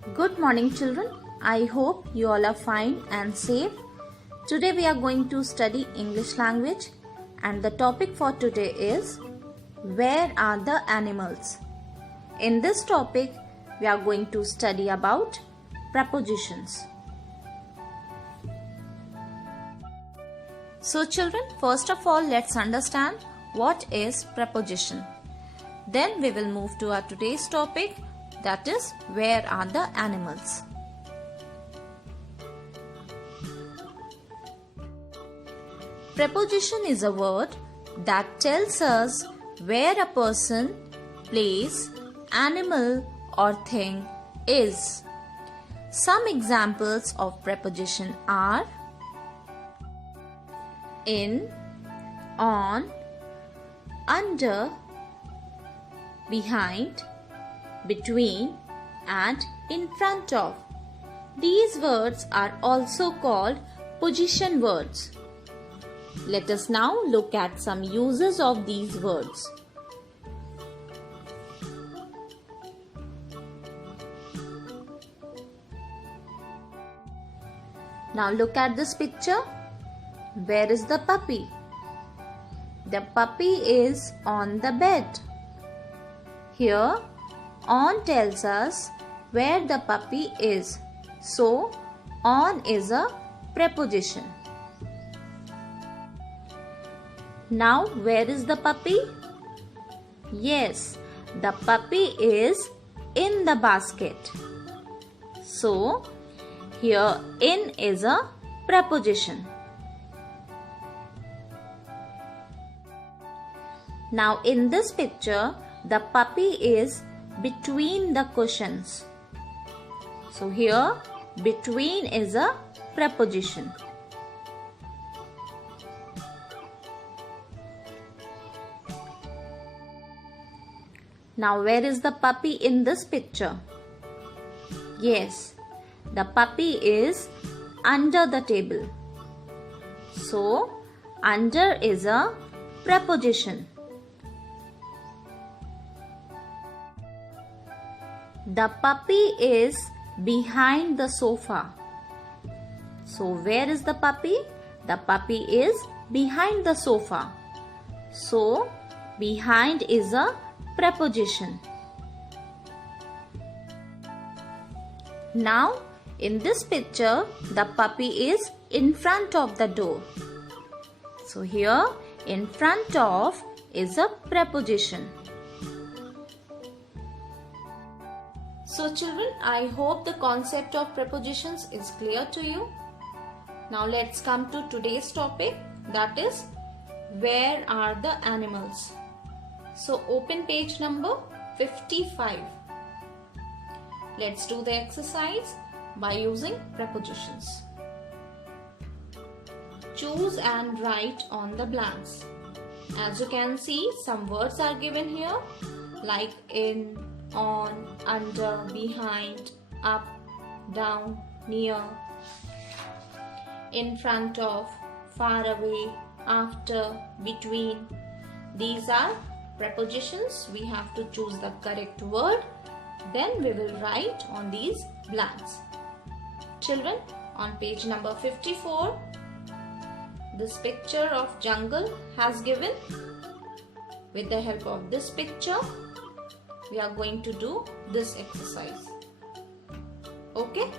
Good morning, children. I hope you all are fine and safe. Today we are going to study English language and the topic for today is where are the animals? In this topic we are going to study about prepositions. So children, first of all let's understand what is preposition. Then we will move to our today's topic, that is where are the animals. Preposition is a word that tells us where a person, place, animal or thing is. Some examples of preposition are in, on, under, behind, between and in front of. These words are also called position words. Let us now look at some uses of these words. Now look at this picture. Where is the puppy? The puppy is on the bed. Here, on tells us where the puppy is. So, on is a preposition. Now, where is the puppy? Yes, the puppy is in the basket. So, here in is a preposition. Now, in this picture, the puppy is between the cushions. So here between is a preposition. Now where is the puppy in this picture? Yes, the puppy is under the table. So under is a preposition. The puppy is behind the sofa. So where is the puppy? The puppy is behind the sofa. So behind is a preposition. Now in this picture the puppy is in front of the door. So here in front of is a preposition. So children, I hope the concept of prepositions is clear to you. Now let's come to today's topic, that is where are the animals? So open page number 55. Let's do the exercise by using prepositions. Choose and write on the blanks. As you can see, some words are given here like in, on, under, behind, up, down, near, in front of, far away, after, between. These are prepositions. We have to choose the correct word. Then we will write on these blanks. Children, on page number 54, this picture of jungle has given. With the help of this picture, we are going to do this exercise. Okay?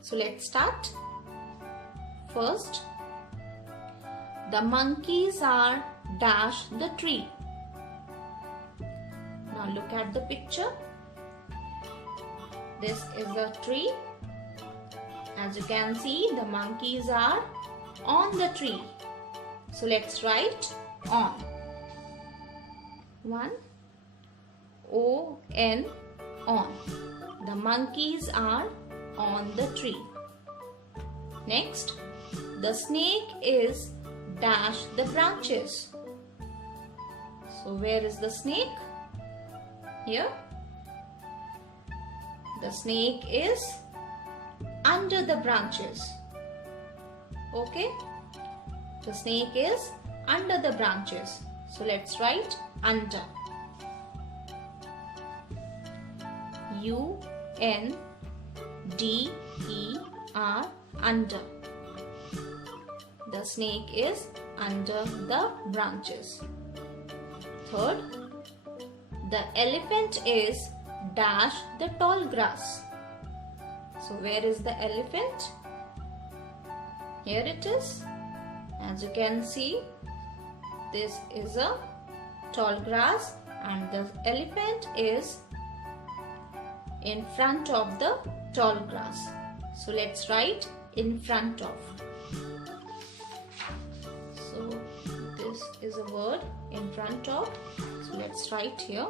So let's start. First, the monkeys are dash the tree. Now look at the picture. This is a tree. As you can see, the monkeys are on the tree. So let's write on. 1 O-N, on. The monkeys are on the tree. Next, the snake is dash the branches. So where is the snake? Here. The snake is under the branches. Okay? The snake is under the branches. So let's write under. U under. The snake is under the branches. Third, the elephant is dash the tall grass. So where is the elephant? Here it is. As you can see, this is a tall grass and the elephant is in front of the tall grass. So let's write in front of. So this is a word in front of. So let's write here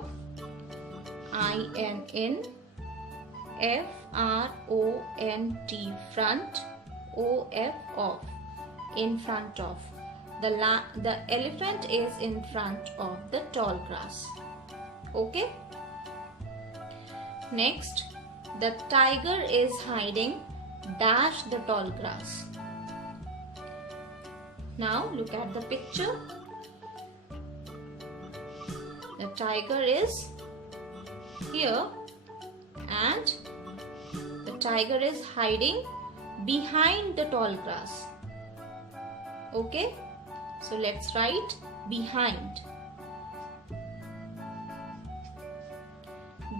INN FRONT, front, OF, off, in front of. The elephant is in front of the tall grass. Okay. Next, the tiger is hiding dash the tall grass. Now look at the picture. The tiger is here and the tiger is hiding behind the tall grass. Okay, so let's write behind.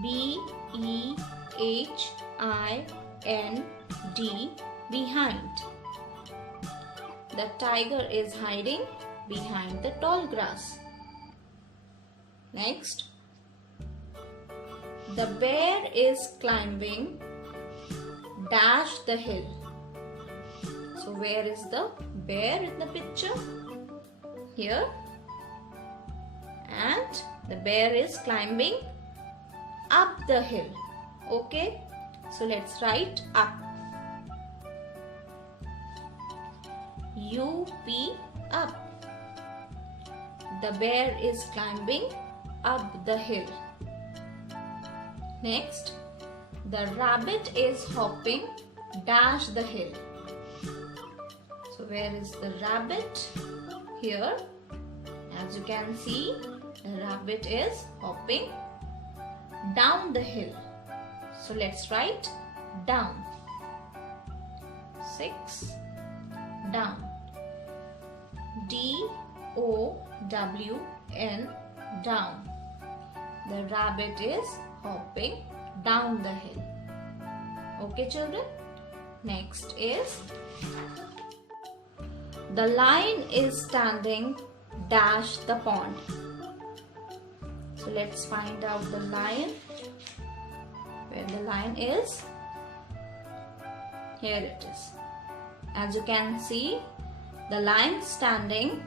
BEHIND, behind. The tiger is hiding behind the tall grass. Next, the bear is climbing dash the hill. So where is the bear in the picture? Here. And the bear is climbing up the hill. Okay. So let's write up. UP, up. The bear is climbing up the hill. Next, the rabbit is hopping dash the hill. So where is the rabbit? Here. As you can see, the rabbit is hopping down the hill. So let's write down. 6, down. DOWN, down. The rabbit is hopping down the hill. Okay, children. Next is the lion is standing dash the pond. So let's find out the lion. Where the lion is? Here it is. As you can see, the lion standing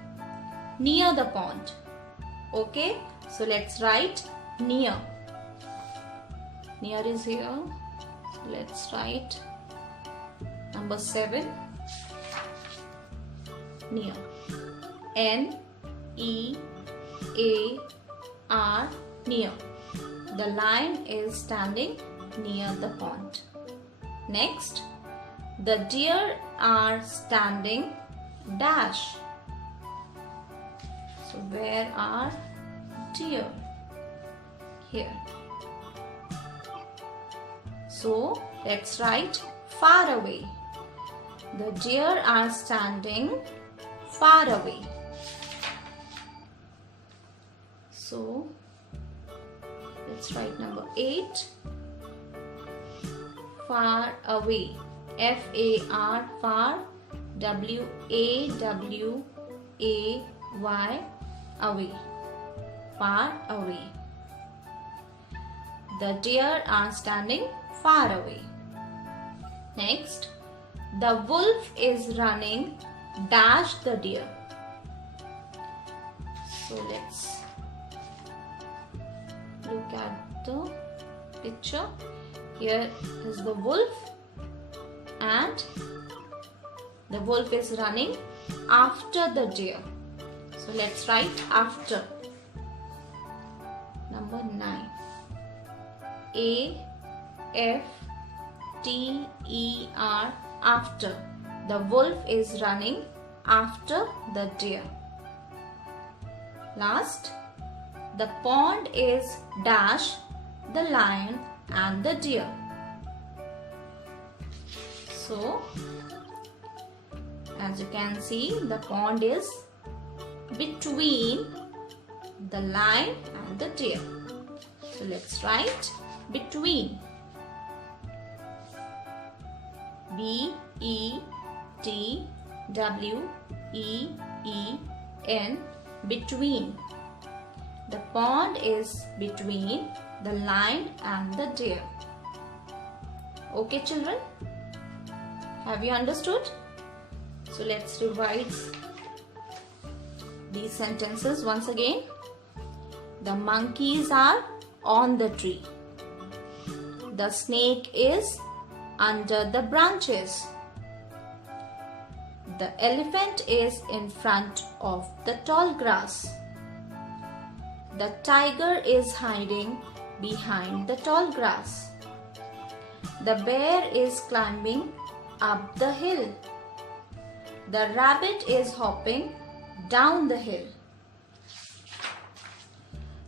near the pond. Okay, so let's write near. Near is here. So let's write number 7. Near. NEAR, near. The lion is standing near the pond. Next, the deer are standing dash. So where are deer? Here. So let's write far away. The deer are standing far away. So let's write number 8. Far away. FAR, far. WAWAY, away. Far away. The deer are standing far away. Next, the wolf is running dash the deer. So let's look at the picture. Here is the wolf and the wolf is running after the deer. So let's write after. Number 9. AFTER, after. The wolf is running after the deer. Last, the pond is dash the lion and the deer. So as you can see, the pond is between the lion and the deer. So let's write between. B-E-T-W-E-E-N, between. The pond is between the lion and the deer. Okay children? Have you understood? So let's revise these sentences once again. The monkeys are on the tree. The snake is under the branches. The elephant is in front of the tall grass. The tiger is hiding behind the tall grass. The bear is climbing up the hill. The rabbit is hopping down the hill.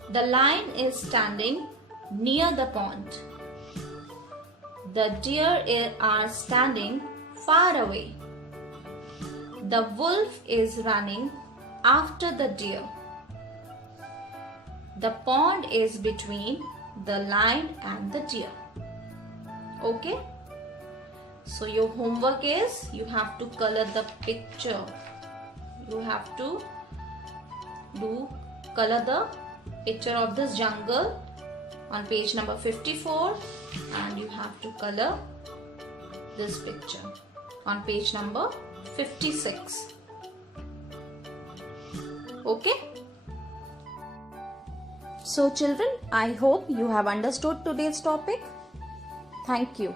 The lion is standing near the pond. The deer are standing far away. The wolf is running after the deer. The pond is between the lion and the deer. Okay? So your homework is you have to color the picture. You have to color the picture of this jungle on page number 54, and you have to color this picture on page number 56. Okay? So children, I hope you have understood today's topic. Thank you.